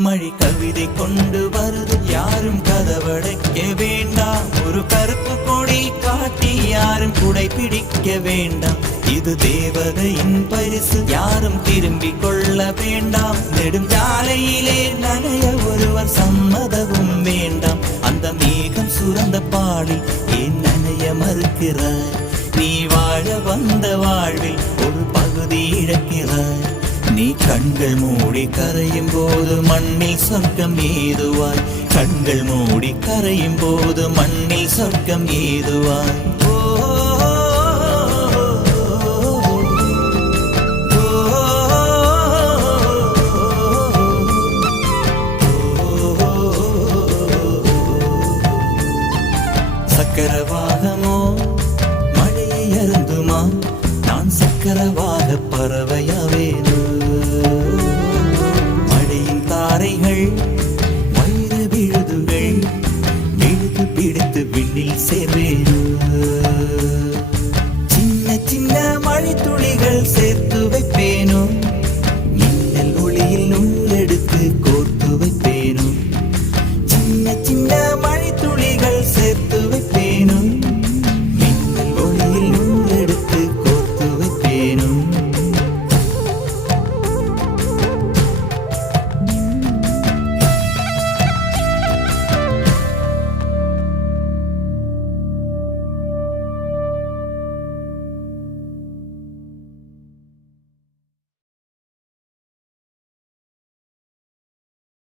மழை கவிதை கொண்டு வருது, யாரும் கதவடைக்க வேண்டாம். ஒரு கருப்பு கொடி காட்டி யாரும் குடை பிடிக்க வேண்டாம். இது தேவதையின் பரிசு, யாரும் திரும்பிக் கொள்ள வேண்டாம். நெடுஞ்சாலையிலே நனைய ஒருவர் சம்மதமும் வேண்டாம். அந்த மேகம் சுரந்த பாடில் ஏன் நனைய மறுக்கிறாய்? நீ வாழ வந்த வாழ்வில் ஒரு பகுதி இழக்கிறாய். நீ கண்கள் மூடி கரையும் போது மண்ணில் சொர்க்கம் ஏதுவாய். கண்கள் மூடி கரையும் போது மண்ணில் சொர்க்கம் ஏதுவாய். சக்கரவாகமோ மழையை அருந்துமா? நான் சக்கரவாக பறவையாவேனோ? மழையின் தாரைகள்